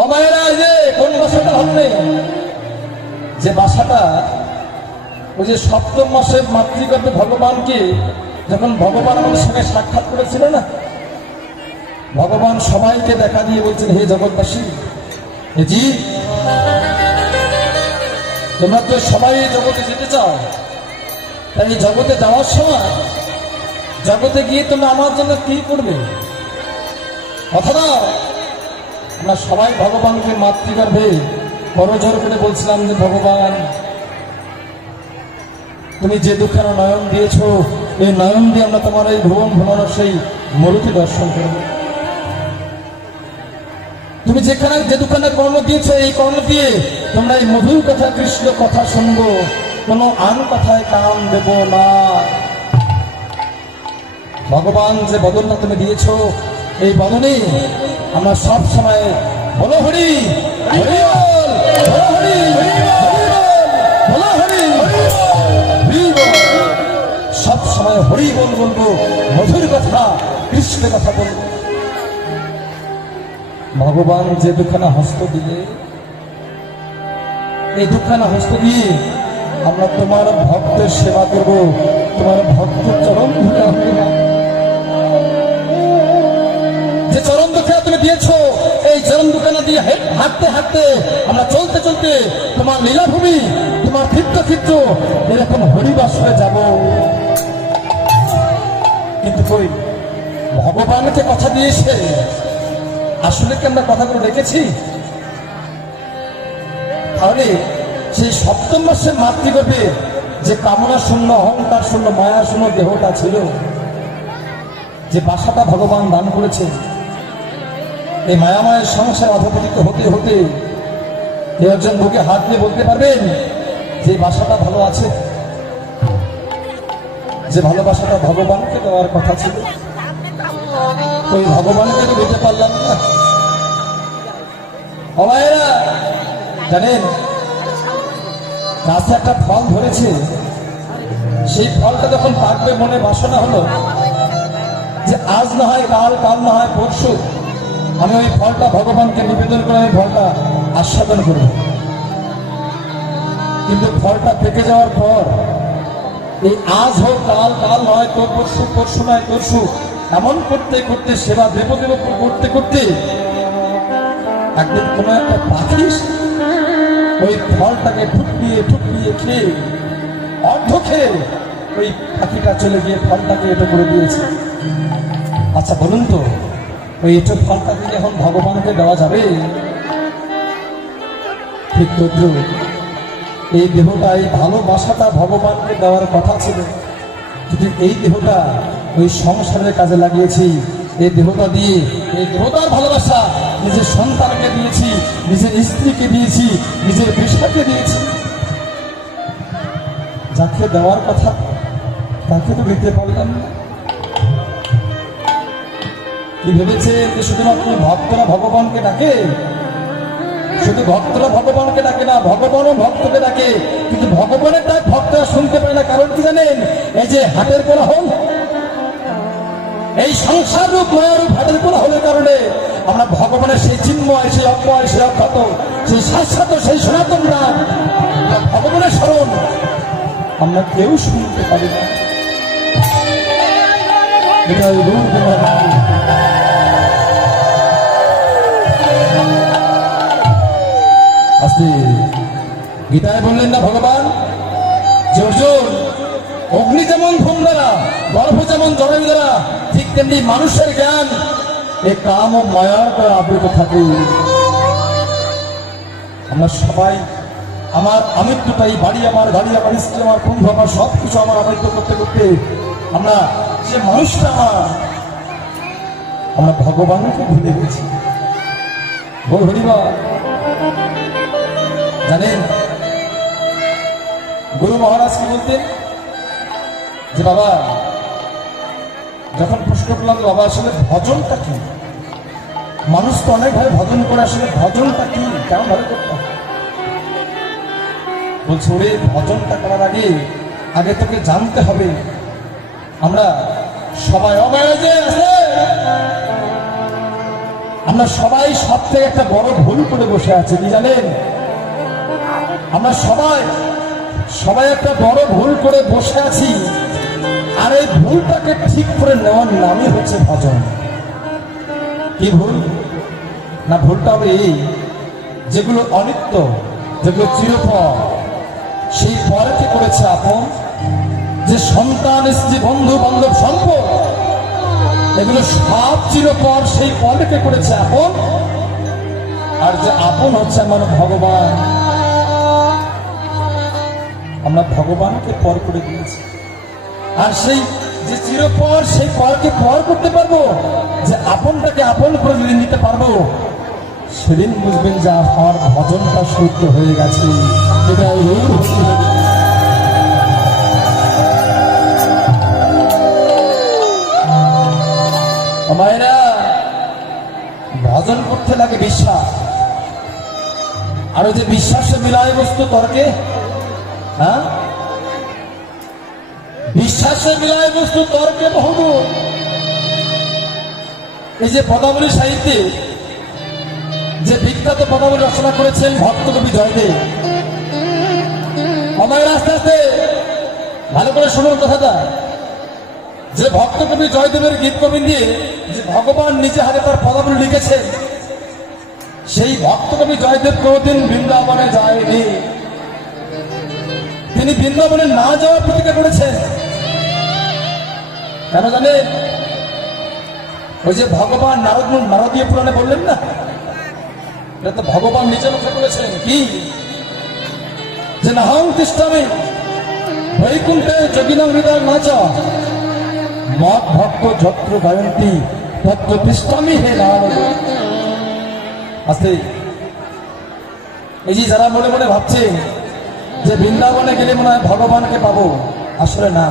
অমায়েরা যে কোন বাসাটা হলে যে বাসাটা ওই যে সপ্তম মাসে মাতৃগত ভগবানকে যখন ভগবান আমাদের সঙ্গে সাক্ষাৎ করেছিল না, ভগবান সবাইকে দেখা দিয়ে বলছেন, হে জগৎবাসী, হে জি, তোমরা তো সবাই জগতে যেতে চাও, তাই জগতে যাওয়ার সময় জগতে গিয়ে তোমরা আমার জন্য কি করবে? অথবা আমরা সবাই ভগবানকে মাতৃগর্ভে করজোড় করে বলছিলাম যে ভগবান, তুমি যে দুখানা নয়ন দিয়েছো, এই নয়ন দিয়ে আমরা তোমার এই ভুবন ভ্রমণের সেই মরুতি দর্শন করব। তুমি যেখানে যে দুখানা কর্ণ দিয়েছো, এই কর্ণ দিয়ে তোমরা এই মধুর কথা কৃষ্ণ কথা শুনবো, কোনো আন কথায় কান দেব না। ভগবান যে বদনটা তুমি দিয়েছো, এই বদনে আমরা সব সময় বলো হরি হরি বল, বলো হরি হরি বল, বলো হরি হরি বল। সব সময় হরি বল বলবো, মধুর কথা কৃষ্ণ কথা বলবো। ভগবান যে দুখানা হস্ত দিলে, এই দুখানা হস্ত দিয়ে আমরা তোমার ভক্তের সেবা করব, তোমার ভক্তের চরণ ধরে যে চরণ দুখানা তুমি দিয়েছো, এই চরণ দুখানা দিয়ে হাঁটতে হাঁটতে আমরা চলতে চলতে তোমার লীলাভূমি, তোমার ক্ষিপ্ত এরকম হরিবাসরে যাব। কিন্তু কই ভগবানকে কথা দিয়েছে, আসলে কি আমরা কথাগুলো রেখেছি? তাহলে সেই সপ্তম মাসের মাতৃগর্ভে যে কামনা শূন্য, অহংকার শূন্য, মায়া শূন্য দেহটা ছিল, যে বাসাটা ভগবান দান করেছে, এই মায়াময়ের সংসার অধপতিত হতে হতে একজন বুকে হাত দিয়ে বলতে পারবেন যে বাসাটা ভালো আছে? যে ভালোবাসাটা ভগবানকে দেওয়ার কথা ছিল, ওই ভগবানকে তো দিতে পারলাম না। অমায়েরা জানেন, গাছে একটা ফল ধরেছে, সেই ফলটা যখন পাকবে মনে বাসনা হলো যে আজ না হয় কাল, কাল না হয় পরশু আমি ওই ফলটা ভগবানকে নিবেদন করে আমি ফলটা আস্বাদন করব। কিন্তু ফলটা পেকে যাওয়ার পর এই আজ হোক কাল, কাল নয় তো পরশু, পরশু নয় পরশু, এমন করতে করতে সেবা দেব দেব করতে করতে একদিন কোন একটা পাখি ওই ফলটাকে ঠুকরিয়ে খেয়ে অর্ধ খেয়ে ওই পাখিটা চলে গিয়ে ফলটাকে এটো করে দিয়েছে। আচ্ছা বলুন তো, ওই এটো ফলটা দিয়ে এখন ভগবানকে দেওয়া যাবে? ঠিক তো, এই দেহটা, এই ভালোবাসাটা ভগবানকে দেওয়ার কথা ছিল, কিন্তু এই দেহটা ওই সংসারের কাজে লাগিয়েছি। এই দেহটা দিয়ে, এই দেহটার ভালোবাসা নিজের সন্তানকে দিয়েছি, নিজের স্ত্রীকে দিয়েছি, নিজের পেশাকে দিয়েছি। যাকে দেওয়ার কথা তাকে তো দিতে পারলাম না। কি ভেবেছে যে শুধুমাত্র ভক্তরা ভগবানকে ডাকে? শুধু ভক্তরা ভগবানকে ডাকে না, ভগবানও ভক্তকে ডাকে, কিন্তু ভগবানের ডাক ভক্তরা শুনতে পায় না। কারণ কি জানেন? এই যে হাটের কোলাহল, এই সংসার রূপ মায়ার রূপ হাটের কোলাহলের কারণে আমরা ভগবানের সেই চিন্ময়, সেই অক্ষয়, সেই অক্ষত, সেই শাশ্বত, সেই সনাতন নাম, ভগবানের স্মরণ আমরা কেউ শুনতে পারি না। আস্তে গীতায় বললেন না ভগবান যে অর্জুন, অগ্নি যেমন ধূম দ্বারা, গর্ভ যেমন জড়ায়ু দ্বারা, ঠিক তেমনি মানুষের জ্ঞান এই কাম ও মায়ার দ্বারা আবৃত থাকে। আমরা সবাই আমার আমিত্বটাই, বাড়ি আমার, গাড়ি আমার, স্ত্রী আমার, কুম্ভ আমার, সবকিছু আমার আমিত্ব করতে করতে আমরা যে মানুষটা আমরা ভগবানকে ভুলে গেছি। বল হরিবা। জানেন গুরু মহারাজ কি বলতেন? যে বাবা, যখন প্রশ্ন করলাম বাবা আসলে ভজনটা কি, মানুষ তো অনেকভাবে ভজন করে, আসলে ভজনটা কি, কেমন ভাবে করতে? বলছে ওরে, ভজনটা করার আগে তোকে জানতে হবে আমরা সবাই অবায় যে আছে আমরা সবাই সব থেকে একটা বড় ভুল করে বসে আছি, কি জানেন? আমরা সবাই একটা বড় ভুল করে বসে আছি, আর এই ভুলটাকে ঠিক করে নেওয়ার নামই হচ্ছে ভজন। কি ভুল? না, ভুলটা হবে এই, যেগুলো অনিত্য, যেগুলো চিরপর, সেই পরকে করেছে আপন। যে সন্তান, স্ত্রী, বন্ধু বান্ধব, সম্পদ, এগুলো সব চিরপর, সেই পরকে করেছে আপন। আর যে আপন হচ্ছে আমার ভগবান, আমরা ভগবানকে পর করে দিয়েছি। আর সেই যে চিরপর, সেই পরকে পর করতে পারবো, যে আপনটাকে আপন করে যদি নিতে পারবো, সেদিন বুঝবেন যে আমার ভজনটা শুদ্ধ হয়ে গেছে। এটা মায়েরা, ভজন করতে লাগে বিশ্বাস, আর ওই যে বিশ্বাসে মিলায় বস্তু তর্কে, হ্যাঁ, বিশ্বাসে মিলায় বস্তু তর্কে বহু। এই যে পদাবলী সাহিত্যে যে বিখ্যাত পদাবলী রচনা করেছেন ভক্তকবি জয়দেব, আমায় আস্তে আস্তে ভালো করে শুনুন কথাটা। যে ভক্তকবি জয়দেবের গীত কবি দিয়ে যে ভগবান নিজে হাতে তার পদাবলী লিখেছেন, সেই ভক্তকবি জয়দেব কোনদিন বৃন্দাবনে যায়নি। তিনি বৃন্দাবনে না যাওয়ার প্রতিজ্ঞা করেছেন। কেন জানে? ওই যে ভগবান নারদীয় পুরাণে বললেন না, এটা তো ভগবান নিজে মুখে বলেছেন কি, যে নাহং তিষ্ঠামি বৈকুণ্ঠে যোগিনাং হৃদয় নাচ মদ ভক্ত যত্র গায়ন্তী তত্র তিষ্ঠামি হে নারদ। আস্তে, এই যে যারা মনে মনে ভাবছে যে বৃন্দাবনে গেলে মনে হয় ভগবানকে পাবো, আসলে না।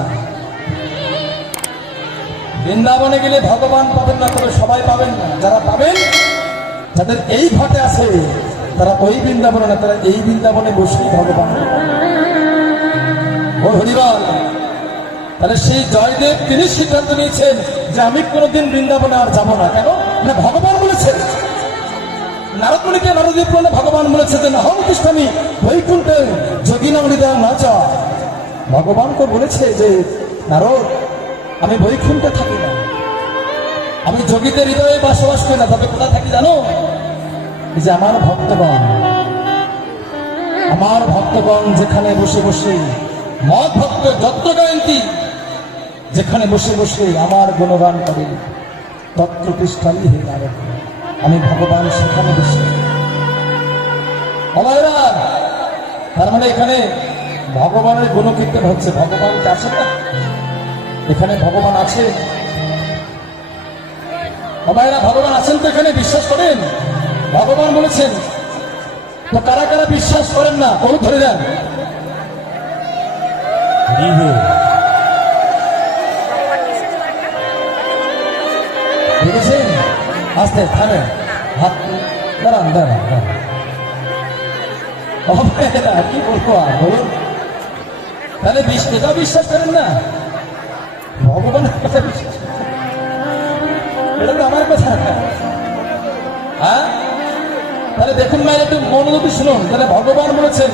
বৃন্দাবনে গেলে ভগবান পাবেন না, তবে সবাই পাবেন না। যারা পাবেন, যাদের এই ঘটে আছে, তারা ওই বৃন্দাবনে না, তারা এই বৃন্দাবনে বসেই ভগবান। ও হরিবল! তাহলে সেই জয়দেব তিনি সিদ্ধান্ত নিয়েছেন যে আমি কোনোদিন বৃন্দাবনে আর যাবো না। কেন? না, ভগবান বলেছেন। নারদমুনিকে নারদীয় পুরাণে ভগবান বলেছে যে নাহং তিষ্ঠামি বৈকুণ্ঠে যোগিনাং হৃদয় নাচ। ভগবানকে বলেছে যে নারদ, আমি বৈকুণ্ঠে থাকি না, আমি যোগীদের হৃদয়ে বসবাস করি না। তবে কোথায় থাকি জানো? এই যে আমার ভক্তগণ যেখানে বসে বসে মদ ভক্ত যত্র গায়ন্তী, যেখানে বসে বসে আমার গুণগান করে, তত্র তিষ্ঠামি হে নারদ, আমি ভগবান সেখানে বসে। তার মানে এখানে ভগবানের গুণকীর্তন হচ্ছে। ভগবান আছে না? এখানে ভগবান আছে। ভগবান আছেন তো এখানে, বিশ্বাস করেন? ভগবান বলেছেন। তো কারা কারা বিশ্বাস করেন না, ও ধরে দেন। দেখেছেন? আস্তে থামেন, হাত দাঁড়ান। কি বলবো আর বলুন? তাহলে এটা বিশ্বাস করেন না? ভগবানের কথা বিশ্বাস, এটা তো আমার কথা। হ্যাঁ, তাহলে দেখুন না, একটু মনোযোগ শুনুন। তাহলে ভগবান বলেছেন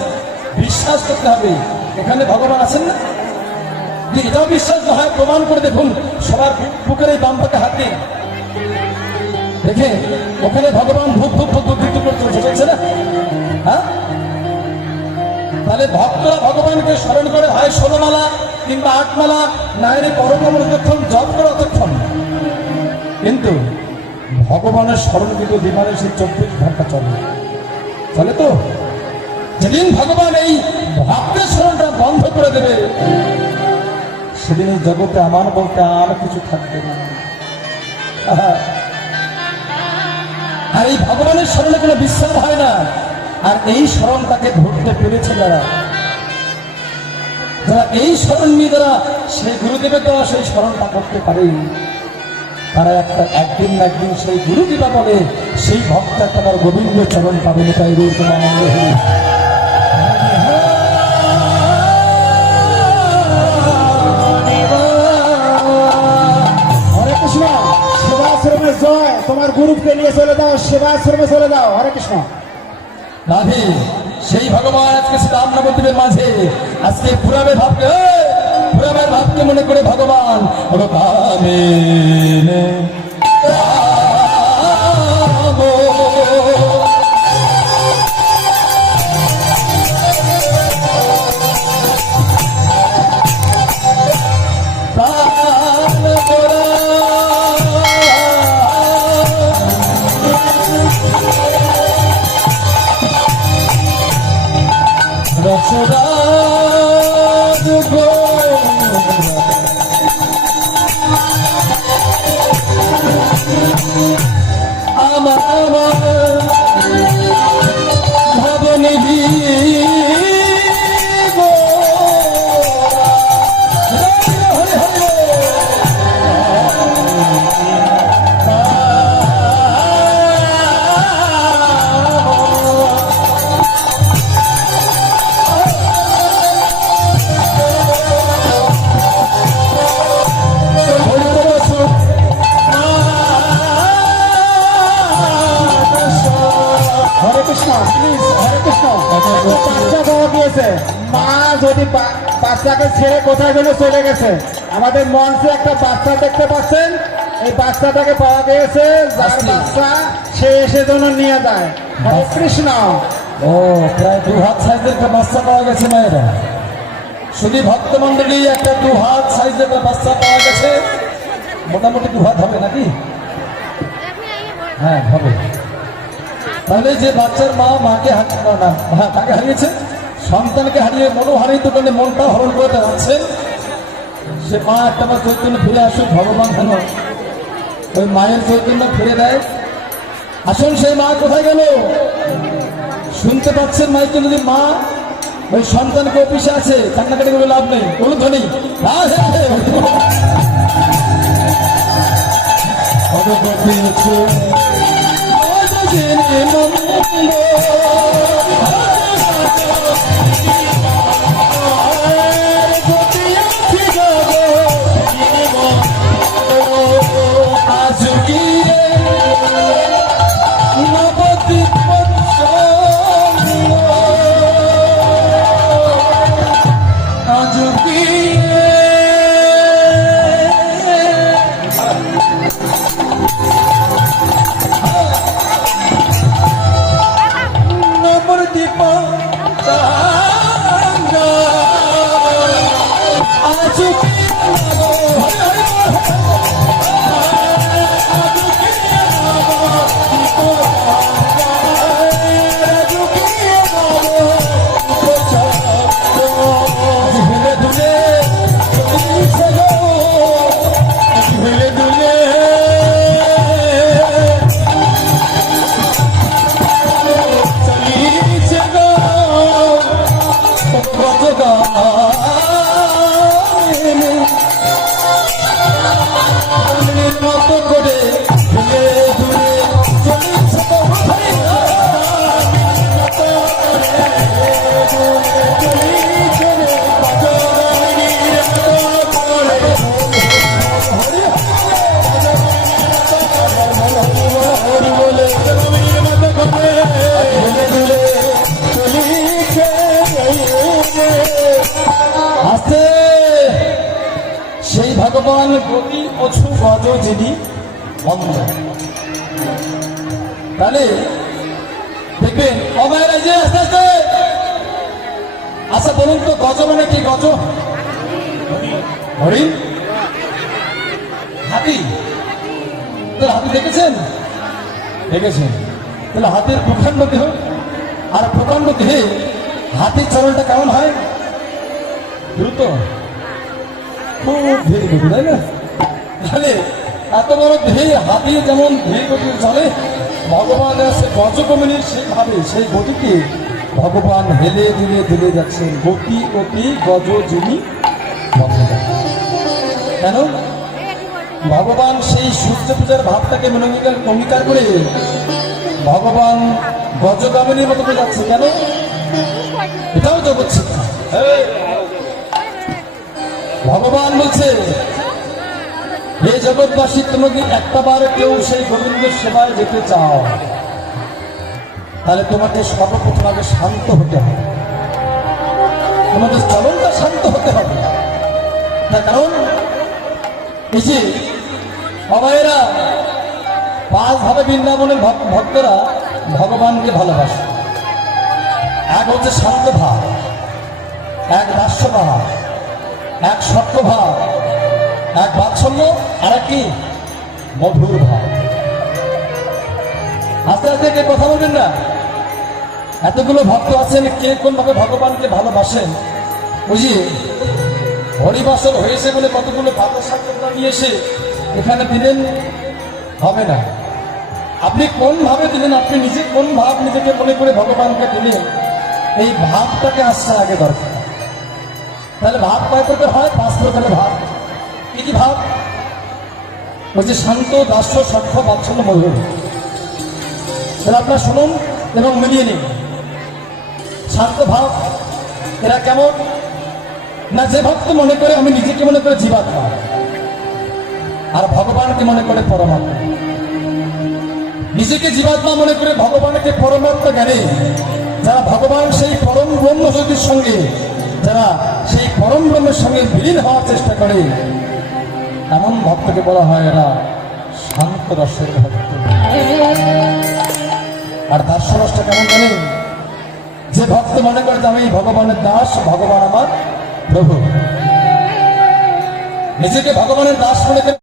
বিশ্বাস করতে হবে। এখানে ভগবান আছেন না? এটাও বিশ্বাস না হয় প্রমাণ করে দেখুন। সবার বুকের এই বাম পাকে হাত দিন, দেখে ওখানে ভগবান ভূপ চলছে না? হ্যাঁ, তাহলে ভক্তরা ভগবানকে স্মরণ করে হয় 16 মালা কিংবা 8 মালা, না এর পরকমল যতক্ষণ জপ করে ততক্ষণ। কিন্তু ভগবানের স্মরণ কিন্তু দিবানে সে 24 ঘন্টা চলে তো। যেদিন ভগবান এই ভক্তের স্মরণটা বন্ধ করে দেবে, সেদিন এই জগতে আমার বলতে আর কিছু থাকবে না। আর এই ভগবানের স্মরণে কোনো বিশ্রাম হয় না। আর এই স্মরণটাকে ধরতে পেরেছে যারা এই স্মরণ নিয়ে যারা সেই গুরুদেবের দ্বারা সেই স্মরণটা করতে পারে, তারা একদিন না একদিন সেই গুরুদেবা বলে সেই ভক্ত একটা গোবিন্দ চরণ পাবেন। তাই রূপ আনন্দ হয়ে হরে কৃষ্ণ। সেবা আশ্রমে জয়, তোমার গুরুকে নিয়ে চলে যাও, সেবা আশ্রমে চলে যাও। হরে কৃষ্ণ। রাধে সেই ভগবান আজকে শ্রী রাম নবদ্বীপের মাঝে আজকে পুরাণের ভাবকে মনে করে ভগবান হলো কামিনে রাম। প্রাণ মোরা রসরাজ গো আমার ভাবনিধি গো হরে হরে হরে কৃষ্ণ, প্লিজ। হরে কৃষ্ণ। বাচ্চা পাওয়া গিয়েছে, মা যদি বাচ্চাকে ছেড়ে কোথায় যেন চলে গেছে। আমাদের মঞ্চে একটা বাচ্চা দেখতে পাচ্ছেন, এই বাচ্চাটাকে পাওয়া গিয়েছে, যার বাচ্চা সে এসে যেন নিয়ে যায়। হরে কৃষ্ণ। ও প্রায় 2 হাত সাইজের একটা বাচ্চা পাওয়া গেছে মায়েরা। শুধু ভক্ত মন্ডলী একটা 2 হাত সাইজের একটা বাচ্চা পাওয়া গেছে। মোটামুটি 2 হাত হবে নাকি? হ্যাঁ হবে। তাহলে যে বাচ্চার মাকে তাকে হারিয়েছে, সন্তানকে হারিয়ে মনোহারিত করলে মনটা হরণ করে যাচ্ছেন, সে মা একটা আমার চৈতন্য ফিরে আসুক। ভগবান যেন ওই মায়ের চৈতন্য ফিরে দেয়। আসুন সেই মা কোথায় গেল? শুনতে পাচ্ছেন মাইকে যদি মা ওই সন্তানকে অফিসে আছে, কান্নাকাটি করে লাভ নেই, কোনো ধ্বনি আজ গিয়ে নবদ্বীপ আজ গিয়ে নবদ্বীপ আজ মতো করে আস্তে সেই ভগবান গতি অছু গজ যিনি বন্ধ। তাহলে দেখবেন অবায়রা যে আস্তে আস্তে। আচ্ছা বলুন তো, গজ মানে কি? গজ হরিণ, হাতি। হাতি দেখেছেন? দেখেছেন। তাহলে হাতির প্রকাণ্ড দেহ, আর প্রকাণ্ড দেহে হাতির চরণটা কেমন হয়? দ্রুত, খুব ধীরে গতি, তাই না? তাহলে এত বড় দেহে হাতি যেমন ধীরে গতি চলে, ভগবান আছে গজকমিনীর সেইভাবে সেই গতিকে ভগবান হেলে দুলে দুলে যাচ্ছেন। গতি অতি গজ যিনি বন্ধ। কেন? ভগবান সেই সূর্য পূজার ভাবটাকে অঙ্গীকার করে ভগবান গজগামিনীর মতো যাচ্ছে। কেন? এটাও জগৎ শিক্ষা। ভগবান বলছে হে জগৎবাসী, তোমাকে একটা বার কেউ সেই গোবিন্দের সেবায় যেতে চাও, তাহলে তোমাকে সর্বপ্রথম আগে শান্ত হতে হবে, তোমাদের চলনটা শান্ত হতে হবে। তার কারণ এই যে অবায়েরা পাঁচ ভাবে বৃন্দাবনের ভক্তরা ভগবানকে ভালোবাসে। এক হচ্ছে শান্ত ভাব, এক দাস্য ভাব, এক সত্য ভাব, এক বাৎসল্য, আর এক কি মধুর ভাব। আস্তে আস্তে কে কথা বলবেন না? এতগুলো ভক্ত আছেন, কে কোন ভাবে ভগবানকে ভালোবাসেন? বুঝি হরিবাসর হয়েছে বলে কতগুলো পাতা সাক্ষাৎকার নিয়ে এসে এখানে দিলেন হবে না। আপনি কোন ভাবে দিলেন, আপনি নিজে কোন ভাব নিজেকে মনে করে ভগবানকে দিলেন, এই ভাবটাকে আসছে আগে দরকার। তাহলে ভাব কয় প্রকার হয়? 5 প্রকারের ভাব। কি কি ভাব? ওই যে শান্ত, দাস্য, সক্ষ, বাৎসল্য, মধুর। তাহলে আপনারা শুনুন এবং মিলিয়ে নিন। শান্ত ভাব এরা কেমন না, যে ভক্ত মনে করে আমি নিজেকে মনে করে জীবাত্মা, আর ভগবানকে মনে করে পরমাত্মা। নিজেকে জীবাত্মা মনে করে ভগবানকে পরমাত্মা জ্ঞানে যারা ভগবান সেই পরম ব্রহ্ম জ্যোতির সঙ্গে, যারা সেই পরম ব্রহ্মের সঙ্গে বিলীন হওয়ার চেষ্টা করে, এমন ভক্তকে বলা হয় এরা শান্ত রসের ভক্ত। আর দাস্য রসটা কেমন জানেন? যে ভক্ত মনে করে যে আমি ভগবানের দাস, ভগবান আমার প্রভু, নিজেকে ভগবানের দাস মনে করে